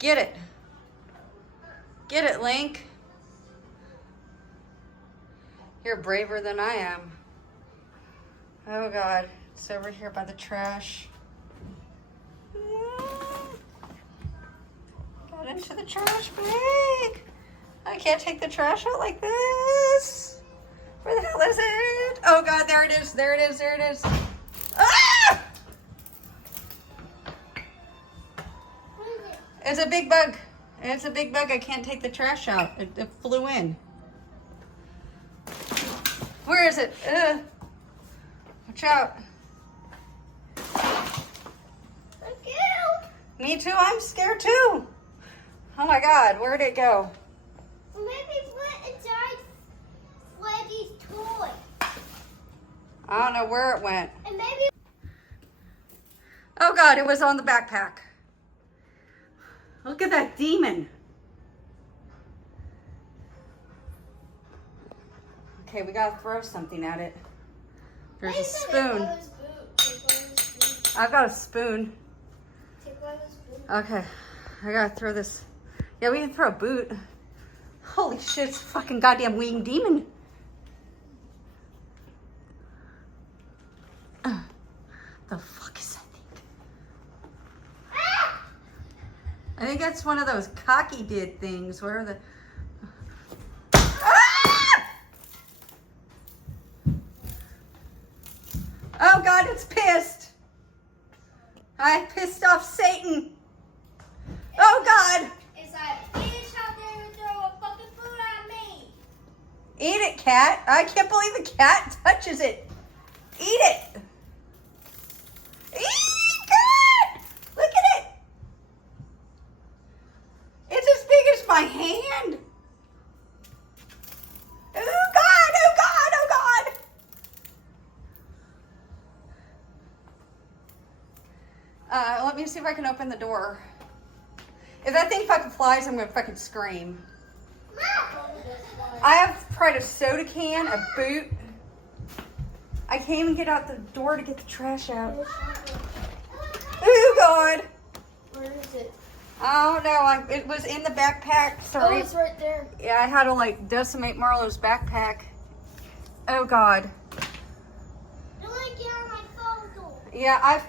Get it. Get it, Link. You're braver than I am. Oh God, it's over here by the trash. Got into the trash bag. I can't take the trash out like this. Where the hell is it? Oh God, there it is, there it is, there it is. Ah! It's a big bug. It's a big bug. I can't take the trash out. It flew in. Where is it? Watch out. I'm scared. Me too. I'm scared too. Oh my God. Where'd it go? Maybe put inside Freddy's toy. I don't know where it went. And maybe. Oh God, it was on the backpack. Look at that demon. Okay, we gotta throw something at it. There's a spoon. I've got a spoon. Okay, I gotta throw this. Yeah, we can throw a boot. Holy shit, it's a fucking goddamn winged demon. The fuck is that thing? I think that's one of those cocky did things. Where are the... Oh God, it's pissed. I pissed off Satan. Oh God. It's like, bitch out there and throw a fucking food at me. Eat it, cat. I can't believe the cat touches it. Eat it. Eat, cat. Look at it. It's as big as my hand. Oh God, oh God, oh God. Let me see if I can open the door. If that thing fucking flies, I'm gonna fucking scream. I have tried a soda can, a boot. I can't even get out the door to get the trash out. Oh God. Where is it? I don't know. It was in the backpack. Sorry. Oh, it's right there. Yeah, I had to like decimate Marlo's backpack. Oh God. Don't let get on my phone. Yeah, I've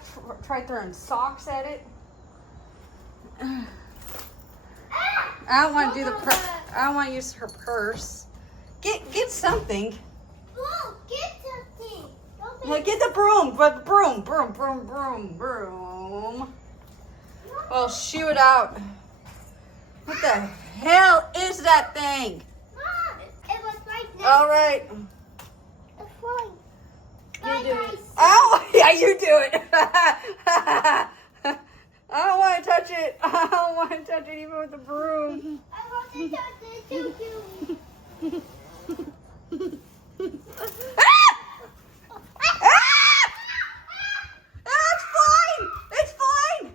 tried throwing socks at it. I don't want to do the I don't want to use her purse. Get something. Oh, get something. Don't Well, get the broom. But broom. Well, shoo it out. What the hell is that thing? Mom, it was right there. All right. It's flying. You do it. Oh, yeah, you do it. I don't want to touch it. I don't want to touch it even with the broom. I want to touch it too. It's fine. It's fine.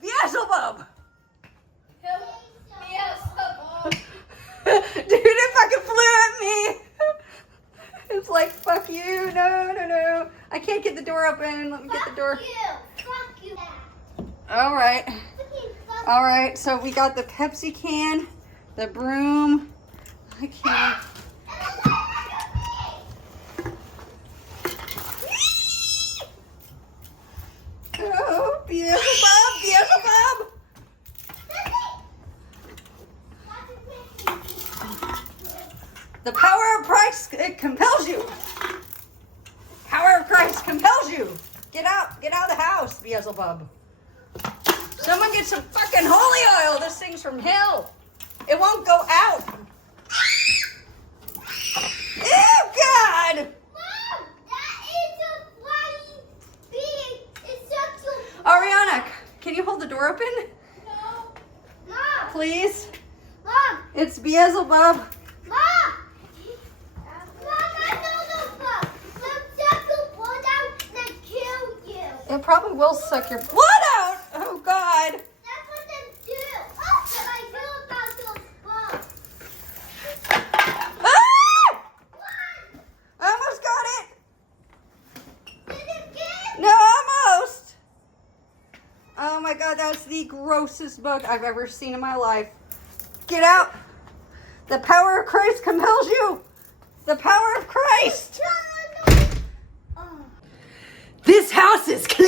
Beelzebub. Dude, it fucking flew at me. It's like, fuck you. No. I can't get the door open. Let me get the door. Fuck you. All right. So we got the Pepsi can, the broom. I can't. Oh, Beelzebub. The power of Christ, it compels you. Power of Christ compels you. Get out of the house, Beelzebub. Someone get some fucking holy oil. This thing's from hell. It won't go out. Oh, God. Mom, that is a flying bee. It's such a... Ariana, can you hold the door open? No. Mom. Please? Mom. It's Beelzebub. Mom. I know the bug. The duck will pull out and kill you. It probably will suck your blood out. Oh, God. That's what they do. Oh, but I know about those bugs. Ah! I almost got it. Did it get? No, almost. Oh my God, that's the grossest book I've ever seen in my life. Get out. The power of Christ compels you. The power of Christ. No. Oh. This house is clean.